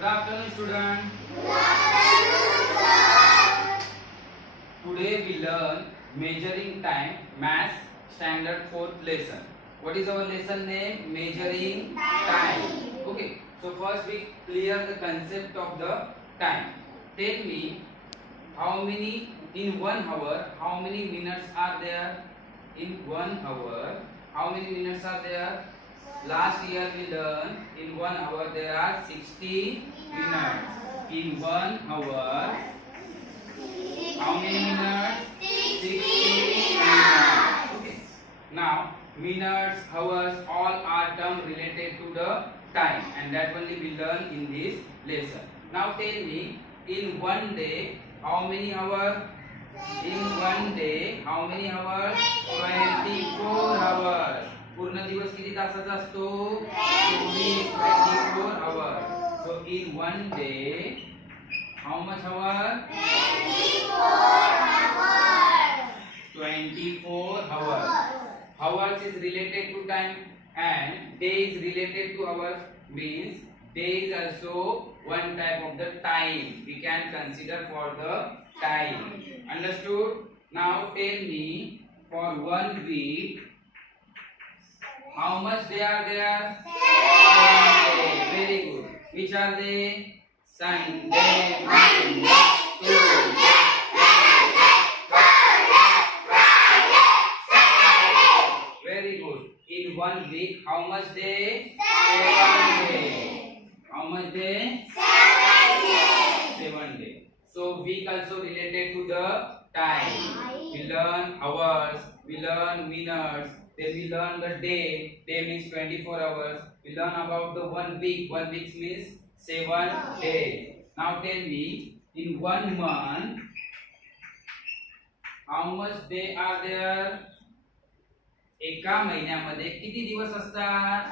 Good afternoon, student. Today we learn measuring time, maths standard 4th lesson. What is our lesson name? Measuring time. Okay. So first we clear the concept of the time. Tell me how many in 1 hour, how many minutes are there? In 1 hour, how many minutes are there? Last year we learned in 1 hour there are 60 minutes. In 1 hour, how many minutes? 60 minutes. Okay. Now, minutes, hours, all are terms related to the time, and that only we learn in this lesson. Now tell me, in 1 day, how many hours? In 1 day, how many hours? 24 hours. पूर्ण दिवस किती तासाचा असतो? 24 hours. So in 1 day, how much hours? 24 hours. Hours is related to time and day is related to hours, means day is also one type of the time we can consider for the time. Understood? Now tell me, for 1 week, how much they are there? 7 days. Very good. Which are they? Sunday, Monday, Tuesday, very good. In 1 week, how much day? 7 days. How much day? 7 days. So week also related to the time. We learn hours, we learn minutes, then we learn the day. Day means 24 hours. We learn about the 1 week. 1 week means 7 days. Now tell me, in 1 month, how much day are there? एका महिन्यामध्ये किती दिवस असतात?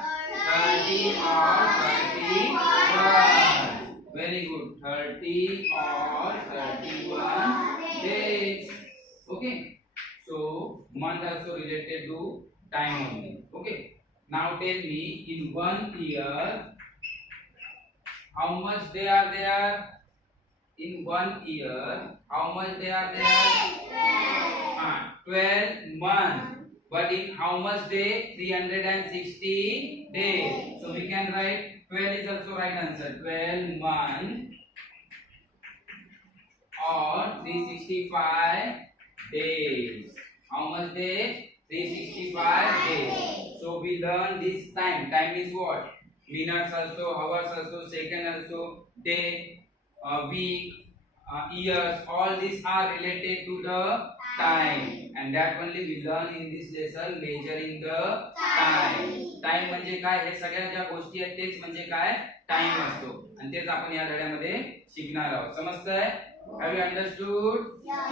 30 or 31. Very good. 30 or 31 days. Okay. So month also related to time only. Okay. Now tell me, in 1 year, how much they are there? In 1 year, how much they are there? 12 months. But in how much day? 360 days. So we can write 12 is also right answer. 12 months or 365 days. How much day? 365 days. So we learn this time. Time is what? Minutes also, hours also, second also, day, week, years. All these are related to the time, and that only we learn in this lesson, measuring the time. Time म्हणजे काय? हे सगळ्या ज्या गोष्टी आहेत तेच म्हणजे काय? Time असतो, आणि तेच आपण या धड्यामध्ये शिकणार आहोत. समजतंय? Have you understood?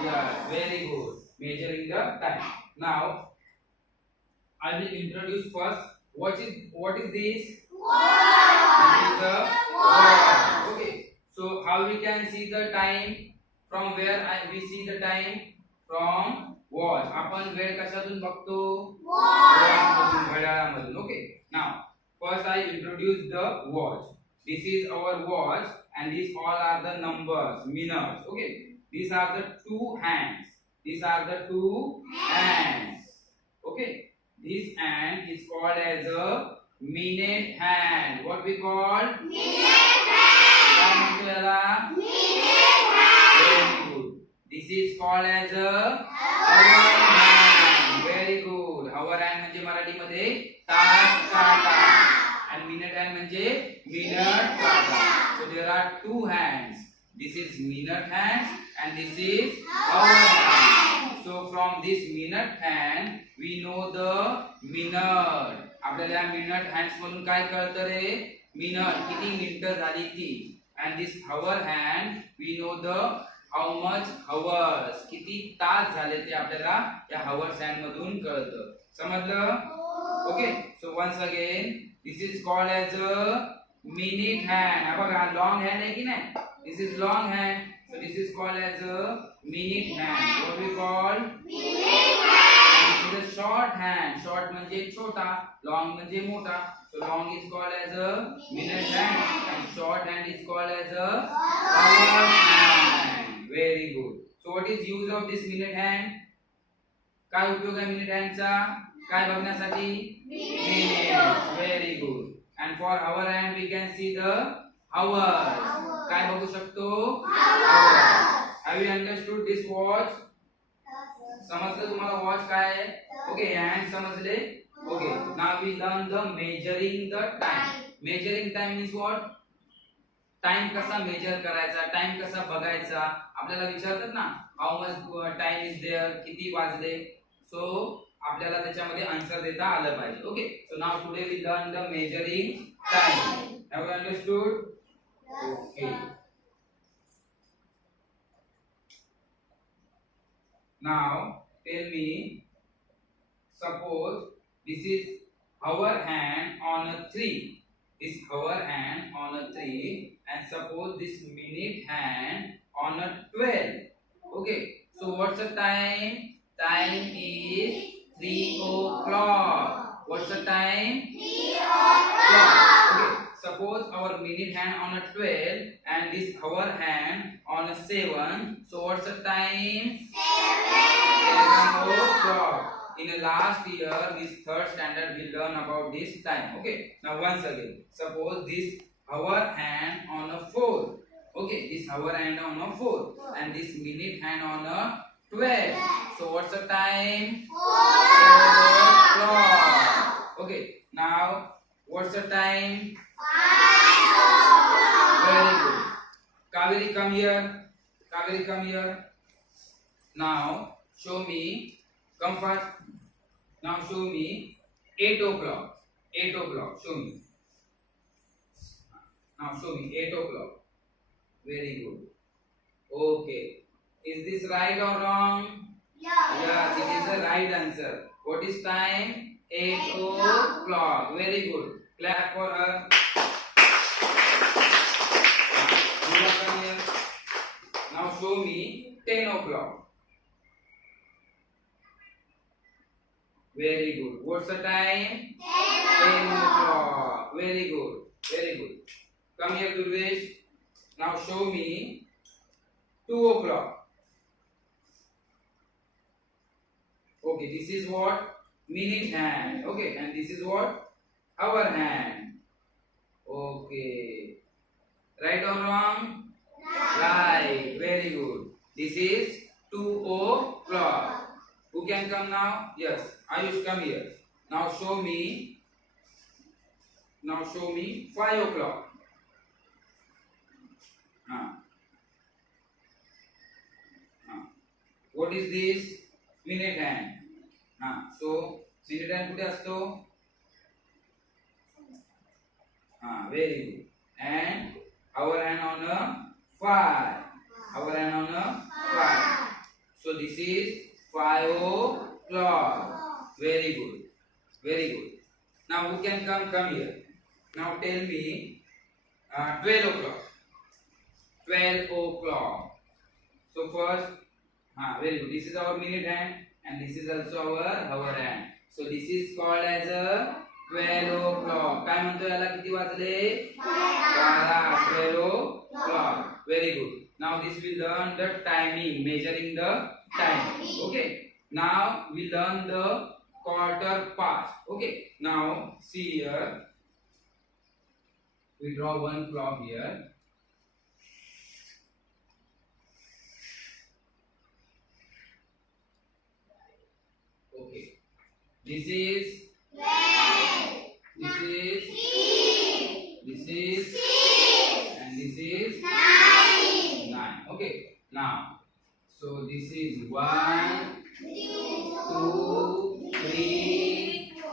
Yes, very good. Measuring the time. Now I will introduce first. What is this? This is the watch. Okay. So how we can see the time? From where we see the time? From watch. आपण वेळ कशातून बघतो? watch. घड्याळामधून. Okay. Now first I introduce the watch. This is our watch, and these all are the numbers, minutes. Okay. These are the two hands. These are the two hands. Okay. This hand is called as a minute hand. What we call? Minute hand. काय म्हणतो याला? Minute hand. Very good. This is called as a hour hand. Very good. Hour hand म्हणजे मराठीमध्ये तास काटा, and minute hand म्हणजे minute काटा. So there are two hands. This is minute hand and this is hour hand. So from this minute hand we know the minute. आपल्याला minute hands मधून काय कळतं रे? मिनिट किती मिनिटं झाली ती. And this hour hand we know the how much hours, किती तास झाले ते आपल्याला या hours hand मधून कळतं. समजलं? Okay. So once again, this is called as a minute hand. हा बघा, long hand आहे की नाही? This is long hand. So this is called as a minute hand. What we call? Minute hand. is a short hand. Short म्हणजे छोटा, long म्हणजे मोठा. So long is called as a minute hand and short hand is called as a hour hand. Very good. So what is use of this minute hand? काय उपयोग आहे minute हँडचा? काय बघण्यासाठी? Minutes. Very good. And for hour hand we can see the hours. काय बघू शकतो? Hours. Have you understood this watch? समजलं तुम्हाला वॉच काय आहे? ओके, हँड समजले? Okay, now we learn the measuring the time. Measuring time means what? Time कसा measure करायचा, टाइम कसा बघायचा. आपल्याला विचारतात ना, how much time is there, किती वाजले. सो आपल्याला त्याच्यामध्ये आन्सर देता आलं पाहिजे. Okay, so now today we learn the measuring time. Have you understood? Okay. Now tell me, suppose this is our hand on a tree. This our hand on a tree, and suppose this minute hand on a 12. Okay, so what's the time? Time is 3 o'clock. What's the time? 3 o'clock. Okay, suppose our minute hand on a 12 and this our hand on a 7. So what's the time? 7 o'clock. In the last year, this third standard, we learn about this time. Okay. Now once again, suppose this hour hand on a 4. Okay, this hour hand on a 4, and this minute hand on a 12. So what's the time? 4 o'clock. Okay. Now what's the time? 5 o'clock. Very good. Kaveri, come here. Kaveri, come here. Now show me. Come fast. Now show me 8 o'clock. 8 o'clock. Show me. Now show me 8 o'clock. Very good. Okay. Is this right or wrong? Yeah. Yes, it is the right answer. What is time? 8 o'clock. Very good. Clap for her. Now show me 10 o'clock. Very good. What's the time? 10 o'clock. Very good. Very good. Come here, Durvesh. Now show me 2 o'clock. Okay, this is what? Minute hand. Okay, and this is what? Hour hand. Okay. Right or wrong? Right. Very good. This is 2 o'clock. Who can come now? Yes, Ayush, come here. Now show me. Now show me 5 o'clock. What is this? Minute hand. So minute hand कुठे असतो? Very good. And our hand on a 5. Our hand on a 5. So this is 5 o'clock. Very good. Very good. Now who can come here? Now tell me 12 o'clock. 12 o'clock. So first, very good. This is our minute hand and this is also our hour hand. So this is called as a 12 o'clock. काय म्हणतो याला किती वाजले? 12. 12 o'clock. Very good. Now this we learn the timing, measuring the time. Okay. Now we learn the quarter past. Okay. Now see here. We draw one clock here. Okay. This is 12. This is 3. This is 6. And this is 9. 9. Okay. Now, so this is 1, 2, 3, 4,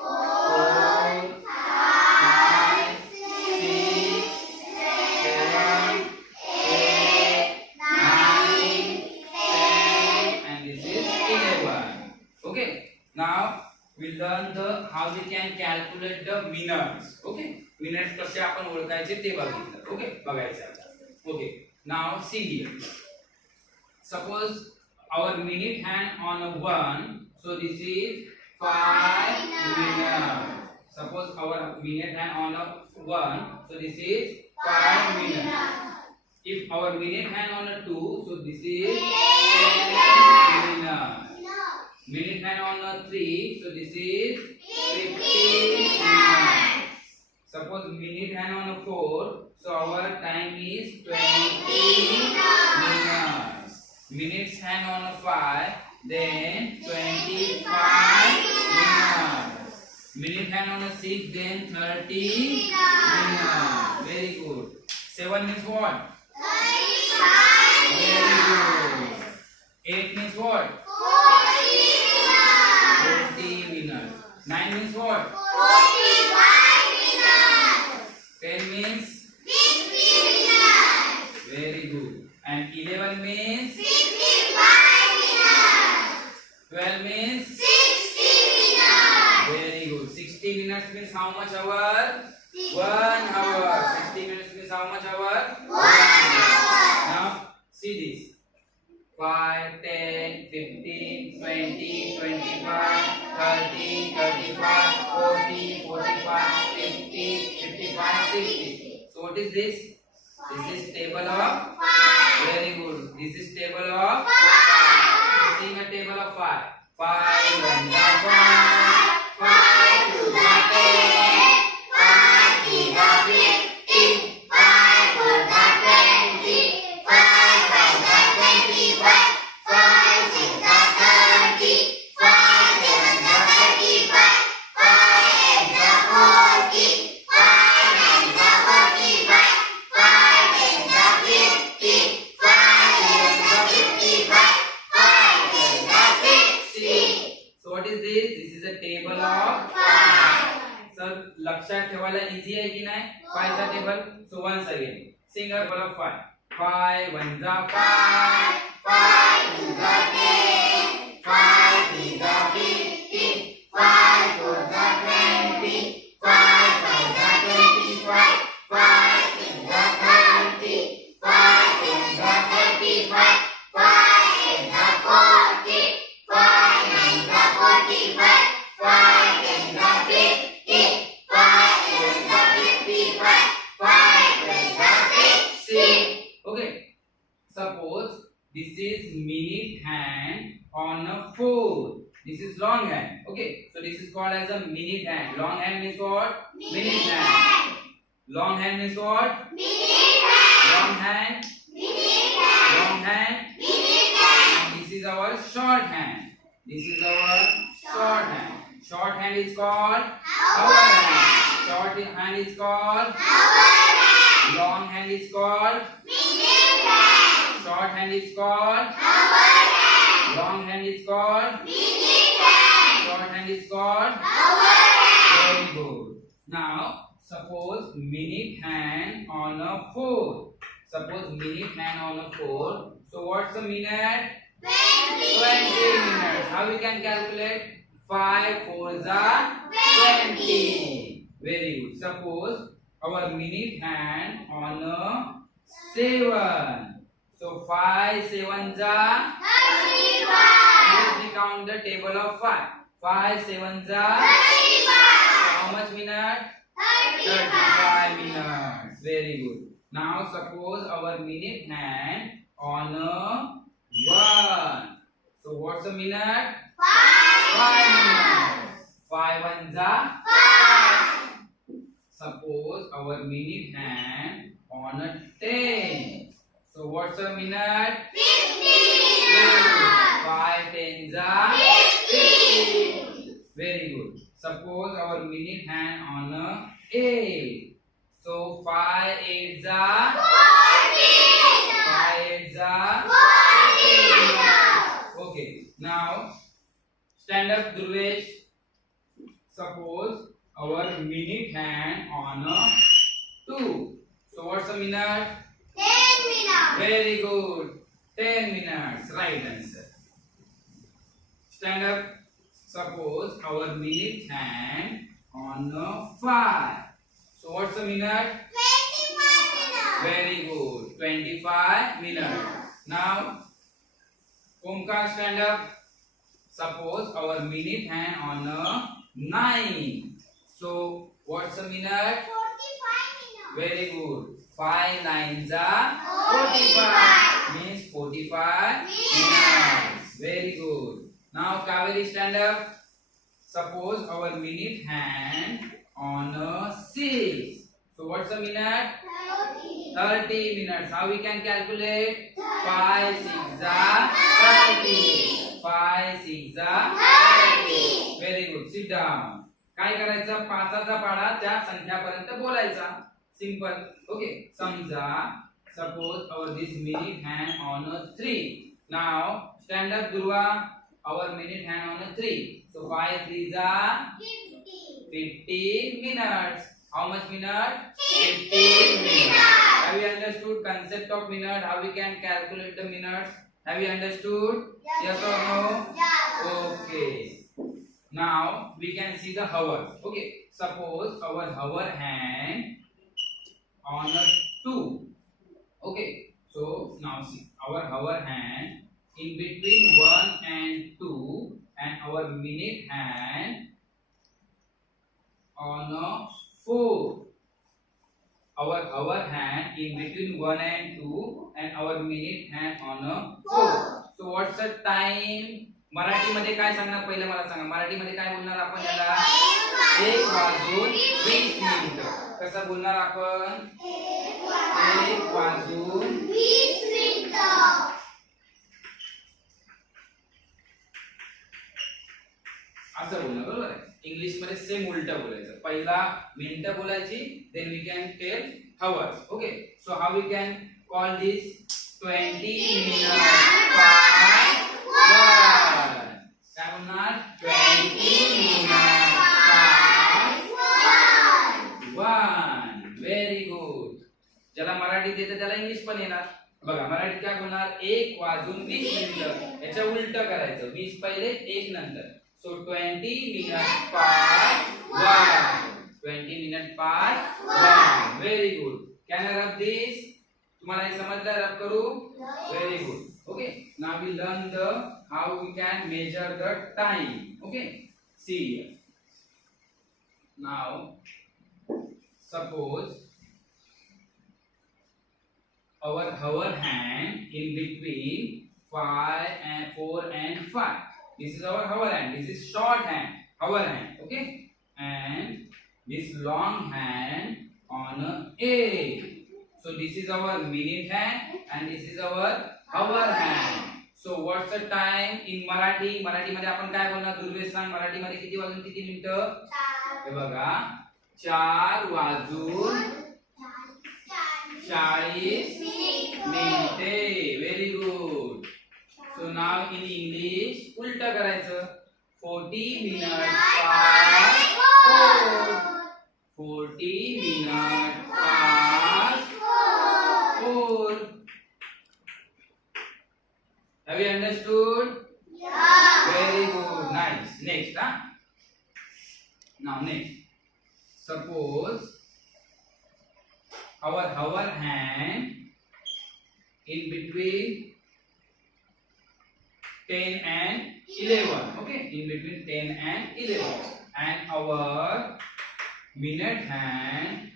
5, 6, 7, 8, 9, 10, and this is 11. Okay. Now we learn the how we can calculate the minutes. Okay. Minutes कसे आपण ओळखायचे ते बघितलं. Okay. बघायचं आता. Okay. Now see here. Suppose our minute hand on a 1, so this is 5 minutes. Suppose our minute hand on a 1, so this is 5 minutes. If our minute hand on a 2, so this is 10 minutes. Minute hand on a 3, so this is 15 minutes. Suppose minute hand on a 4, so our time is 20 minutes. Minutes hand on a 5, then 25 minutes. Minute hand on a 6, then 30 minutes. Very good. 7 means what? 35. Very good. 8 means what? 40 minutes. 9 means what? 45 minutes. 10 means? 50 minutes. Very good. And 11 means? 55 minutes. 12 means? 60 minutes. Very good. 60 minutes means how much hour? 1 hour. 60 minutes means how much hour? 1 hour. Now see this. 5, 10, 15, 20, 25, 30, 35, 40, 45, 50, 55, 60. So what is this? This is table of 5. Very good. This is table of 5. Sing a table of 5. 5 1 5, 5 2 10, 5 3 15, 5 4 20, 5 5 25, 5 6 30, 5 7 35, 5 8 40, 5 9 45, 5 10 50, 5 11 55, 5 12 60. So what is this? This is a table of 5. Sir लक्षात ठेवायला easy आहे की नाही 5 चा table. So once again sing a table of 5. 5 1 जा 5, 5 2 जा 10, 5 3 जा 15, 5 4 जा 20, 5 5 जा 25, 5 6 जा 30, 5 7 जा 35, 5 8 जा 40, 5 9 जा 45, 5 10 जा 50, 5 11 जा 55, 5 12 जा 60. Okay. Suppose this is minute hand on a 4. This is long hand. Okay. So this is called as a minute hand. Long hand means what? Minute hand. Long hand means what? Minute hand. Long hand. Minute hand. Long hand. Minute hand. And this is our short hand. This is our short hand. Short hand is called Hour hand. Short hand is called Hour hand. long hand is called Minute hand. short hand is called Hour hand. long hand is called Minute hand. short hand is called. Hour hand. Very good. Now suppose minute hand on a 4. Suppose minute hand on a 4. So what's a minute? 20 minutes. How we can calculate? 5 4s are 20. Very good. Suppose our minute hand on a 7. So 5 7s are. 35. Let's we count the table of 5. 5 7s are. 35. How much minute? 35. 35 minutes. Very good. Now suppose our minute hand on a 1. So what's a minute? 5 minutes. 5 ones are. 5. Suppose our minute hand on a 10. So what's a minute? 50 minutes. 5 tens are. 50. Very good. Suppose our minute hand on a 8. So 5 8s are. 40. 5 8s are. 40. Okay. Now stand up, Dhruvesh. Suppose our minute hand on a 2. So what's a minute? 10 minutes. Very good. 10 minutes. Right answer. Stand up. Suppose our minute hand on a 5. So what's a minute? 25 minutes. Very good. 25 minutes. Now, Omkar, stand up. Suppose our minute hand on a 9. So what's a minute? 45 minutes. Very good. 5 nines are 45. Means 45 minutes. Very good. Now Kaveri, stand up. Suppose our minute hand on a 6. So what's a minute? 30 minutes. How we can calculate? 5 6 are 30. 5 6 are 30. Very good. Sit down. काय करायचं? पाचाचा पाडा त्या संख्यापर्यंत बोलायचा. Simple. Okay. समजा suppose our this minute hand on a 3. Now stand up Durva. Our minute hand on a 3. So 5 3s are 15 minutes. How much minute? 15 minutes. Have you understood concept of minute? How we can calculate the minutes? Have you understood? Yes or no? Okay. Now we can see the hour. Okay. Suppose our hour hand on a 2. Okay. So now see our hour hand in between 1 and 2, and our minute hand on a 4. Our hour hand in between 1 and 2, and our minute hand on a 4. So what's the time? Marathi मध्ये काय सांगणार? पहिले मला सांगा, मराठी मध्ये काय बोलणार आपण याला? 1 वाजून 20 मिनिटं. कसं बोलणार आपण? 1 वाजून 20 मिनिटं. असं बोलणार, बरोबर आहे? इंग्लिश मध्ये सेम उलट बोलायचं. पहिला मिनिटं बोलायची, then we can tell hours. Okay, so how we can call this? 20 minutes past 1. काय बोलणार? 20 minutes past 1. Very good. ज्याला मराठीत येतं त्याला इंग्लिश पण येणार. बघा मराठीत काय बोलणार? 1 वाजून 20 मिनिटं. याच्या उलट करायचं. 20 पहिले 1 नंतर. So 20 minutes past 1. 20 minutes past 1. Very good. Can I rub this? तुम्हाला हे समजलं? रब करू? Very good. Okay. Now we learn the how we can measure the time. Okay. See here. Now suppose our hour hand in between 5 and 4 and 5. This is our hour hand. This is short hand. Hour hand. Okay. And this long hand on a 8. So this is our minute hand and this is our hour hand. So what's the time in Marathi? Marathi मध्ये आपण काय बोलणार? दुर्वेश सांग, मराठी मध्ये किती वाजून किती मिनिटं? हे बघा 4 वाजून 40 मिनिटे. Very good. So now in English उलट करायचं. 40 minutes past 4. 40 minutes past 4. Have you understood? Very good. Nice. Next, huh? Now next. Suppose our hour hand in between 10 and 11. Okay, in between 10 and 11, and our minute hand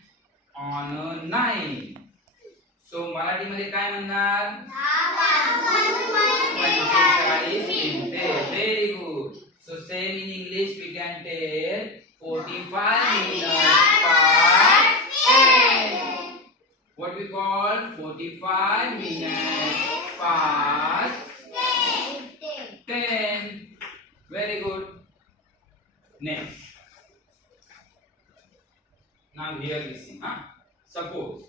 on a 9. So Marathi मध्ये काय म्हणणार? 45 मिनिटे. Very good. So same in English we can tell 45 minutes past 10. What we call 45 minutes past 10. Very good. Next. Now here we see. Suppose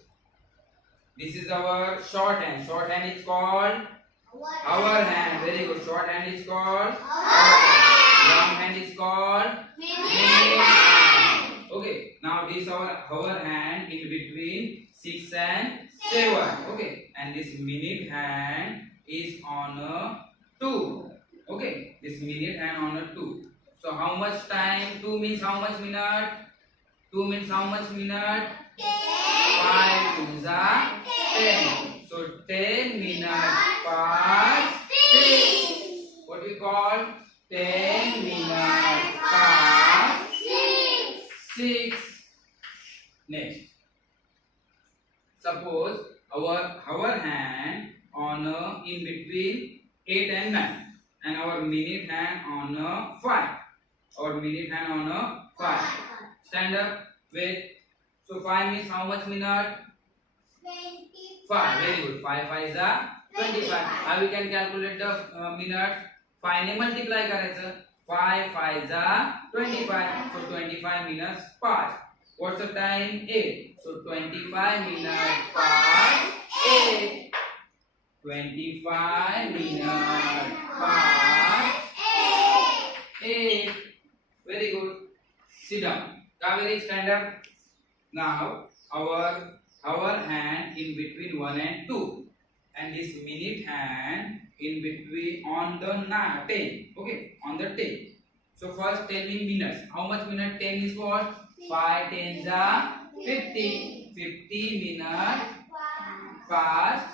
this is our short hand. Short hand is called hour hand. Very good. Short hand is called hour hand. Long hand is called minute hand. Okay. Now this our hand in between 6 and 7. Okay. And this minute hand is on a 2. Okay. This minute hand on a 2. So how much time? 2 means how much minute? 2 means how much minute? 5 2s are 10. So 10 minutes past 6. What we call? 10 hour hand on in between 8 and 9, and our minute hand on 5. Our minute hand on 5. Stand up. Wait. So 5 means how much minute? 5. Very good. 5 5 is 25. How we can calculate the minute? 5 ने multiply करायचं. 5 5 is 25. So 25 minutes past. What's the time? 8. So 25 minutes past 8. 25 minutes past 8. Very good. Sit down. Kaveri, stand up. Now our hand in between 1 and 2, and this minute hand in between on the 10. Okay, on the 10. So first tell me minutes. How much minute? 10 is what? 5 10s are 50. 50 minutes past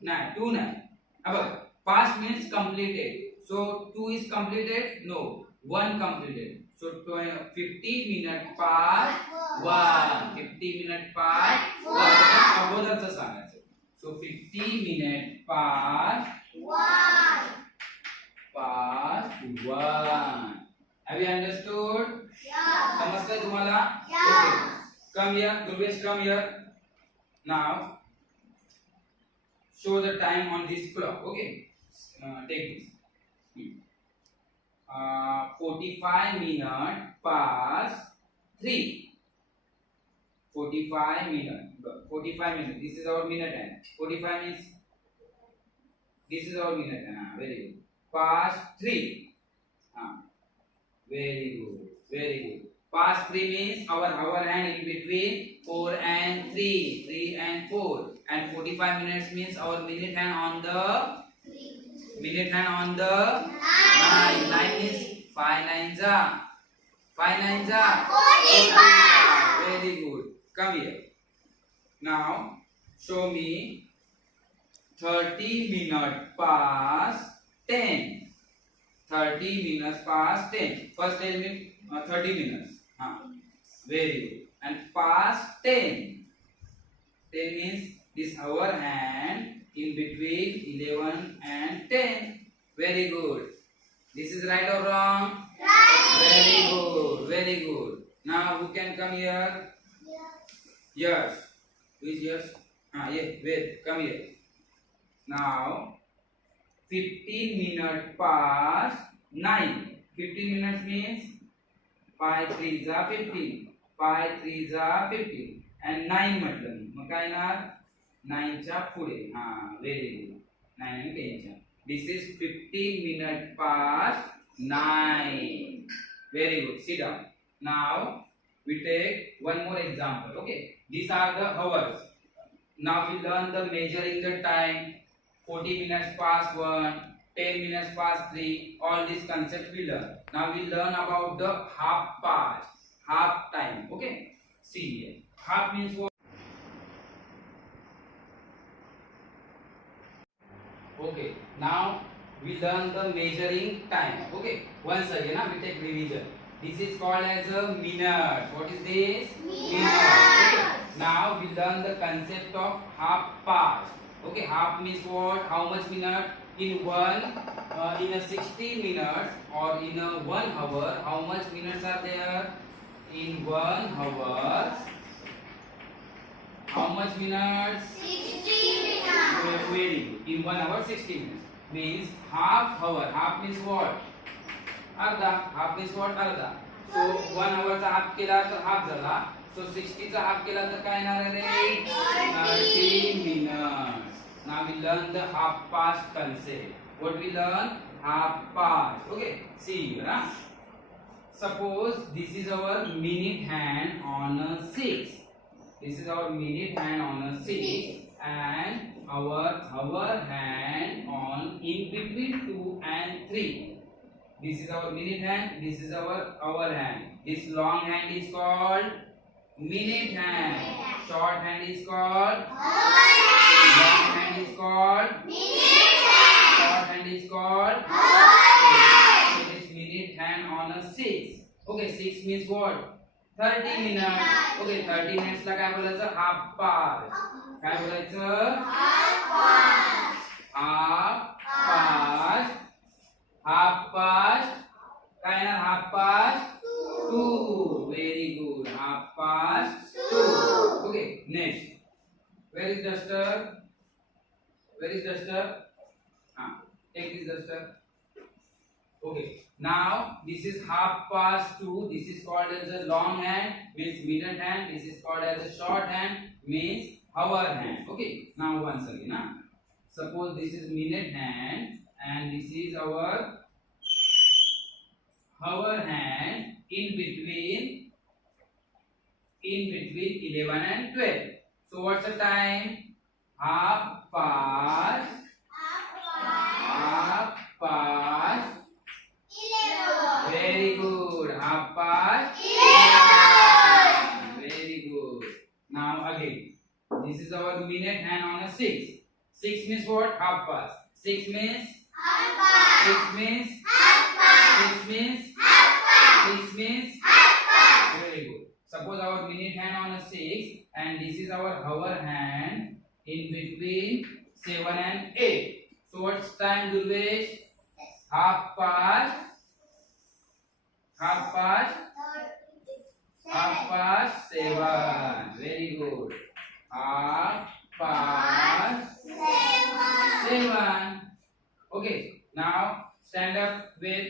9. 2 9. Above. Past means completed. So 2 is completed? No. 1 completed. So 50 minutes past 1. 50 minutes past 1. अगोदरचं सांगायचं. So 50 minutes past 1. Have you understood? समजतंय तुम्हाला? Okay. Come here. Dhruvesh, come here. Now show the time on this clock. Okay. Take this. 45 minutes past 3. 45 minutes. 45 minutes. This is our minute hand. 45 minutes. This is our minute hand. Very good. Past 3. Very good. Very good. Past 3 means our hand in between 4 and 3. 3 and 4. And 45 minutes means our minute hand on the 9. 9 means 5 9s are 45. Very good. Come here. Now show me 30 minutes past 10. 30 minutes past 10. First tell me 30 minutes. Very good. And past 10. 10 means this our hand in between 11 and 10. Very good. This is right or wrong? Right. Very good. Very good. Now who can come here? Yes. Who is yes? Yeah. Wait. Come here. Now 15 minutes past 9. 15 minutes means 5 3s are 15. 5 3s are 15. And 9 म्हटलं मी. मग काय येणार? 9 च्या पुढे. Very good. 9 and 10 च्या. This is 15 minutes past 9. Very good. Sit down. Now we take one more example. Okay. These are the hours. Now we learn the measuring the time. 40 minutes past 1, 10 minutes past 3. All these concepts we learn. Now we learn about the half past, half time. Okay. See here. Half means what? Okay. Now we learn the measuring time. Okay. Once again, we take revision. This is called as a minute. What is this? Minute. Okay. Now we learn the concept of half past. Okay. Half means what? How much minute? In a 60 minutes or in a 1 hour, how much minutes are there? In 1 hour, how much minutes? 60 minutes. Very good. In 1 hour, 60 minutes. Means half hour. Half means what? अर्धा. Half means what? अर्धा. So 1 hour चा half केला तर half झाला. So 60 चा half केला तर काय येणार रे? 30 minutes. Now we learn the half past concept. What we learn? Half past. Okay. See here. Suppose this is our minute hand on a 6. This is our minute hand on a 6, and our hand on in between 2 and 3. This is our minute hand. This is our hand. This long hand is called minute hand. Short hand is called long hand is called short hand is called so this minute hand on a 6. Okay, 6 means what? 30 minutes. Okay, 30 minutes ला काय बोलायचं? Half past. काय बोलायचं? Half past. Half past काय ना? Half past 2. Very good. Half past 2. Okay, next. Where is duster? Where is duster? Take this duster. Okay. Now this is half past 2. This is called as a long hand, means minute hand. This is called as a short hand, means hour hand. Okay. Now once again, suppose this is minute hand and this is our hour hand in between 11 and 12. So what's the time? Half past. Half past. Very good. Half past 11. Very good. Now again, this is our minute hand on a 6. 6 means what? Half past. 6 means. 6 means. 6 means. 6 means. Very good. Suppose our minute hand on a 6 and this is our hour hand in between 7 and 8. So what's time, Durvesh? Half past. Half past. Half past 7. Very good. Half past 7. Okay. Now stand up with.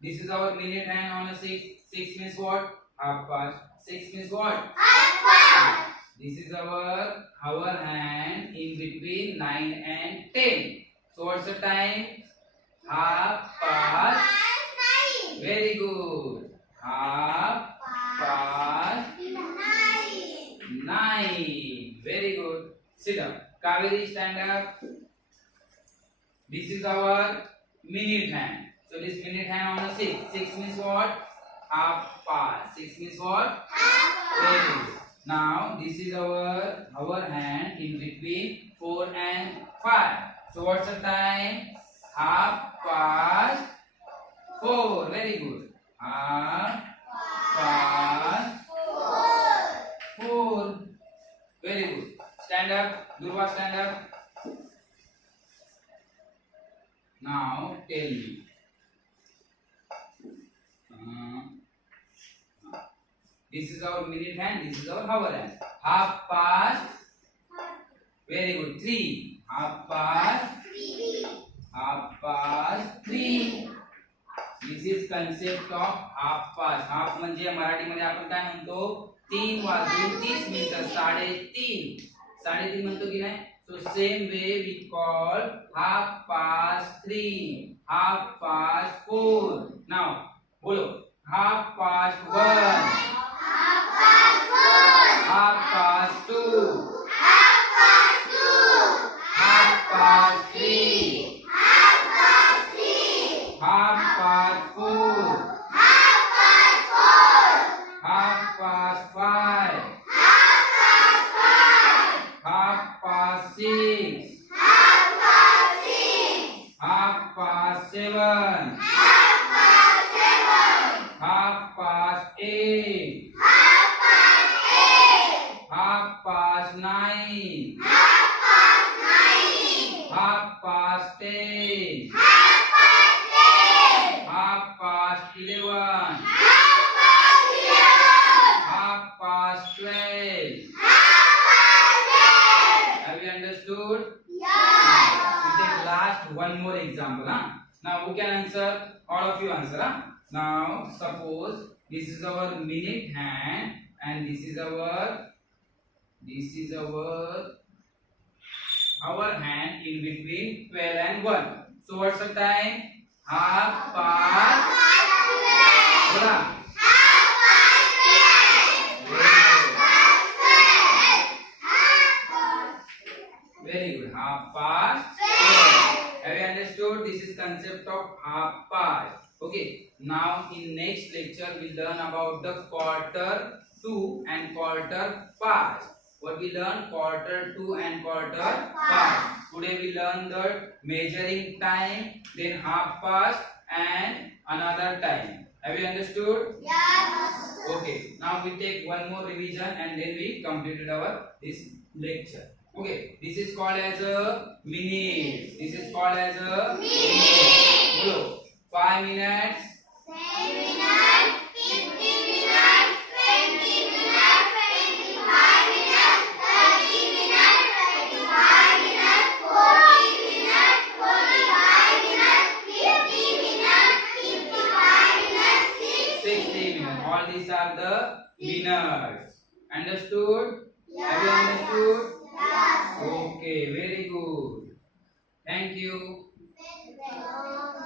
This is our minute hand on a 6. 6 means what? Half past. 6 means what? This is our hour hand in between 9 and 10. So what's the time? Half past. Very good. Half past 9. Very good. Sit down. Kaveri, stand up. This is our minute hand. So this minute hand on a 6. 6 means what? Half past. 6 means what? Very good. Now this is our hand in between 4 and 5. So what's the time? Half past 4. Very good. Half past 4. Very good. Stand up. Durva, stand up. Now tell me. This is our minute hand, this is our hour hand. Half past. Very good. 3. Half past. Half past 3. This is concept of half past. Half म्हणजे मराठीमध्ये आपण काय म्हणतो? 3 वाजून 30 मिनिटं. 3:30. 3:30 म्हणतो की नाही? So same way we call half past 3. Half past 4. Now बोलो. Half past 1. Half past 2. Half past 3. Half past 4. Half past 5. Half past 6. Half past 7. Half past 8. Half past 9. Half past 10. Half past 11. Half past 12. Have you understood? We take last one more example. Now who can answer? All of you answer. Now suppose this is our minute hand and this is our hand in between 12 and 1. So what's the time? Half past. Bola. Very good. Half past 12. Have you understood? This is concept of half past. Okay. Now in next lecture we learn about the quarter to and quarter past. What we learn? Quarter to and quarter past. Today we learn the measuring time, then half past and another time. Have you understood? Yes. Okay. Now we take one more revision and then we completed our this lecture. Okay, this is called as a minutes. This is called as a minutes. Bolo. 5 minutes. 10 minutes, 15 minutes, 20 minutes, 25 minutes, 30 minutes, 35 minutes, 40 minutes, 45 minutes, 50 minutes, 55 minutes, 60 minutes. All these are the minutes. Understood? Have you understood? Yes. Okay, very good. Thank you. Yes.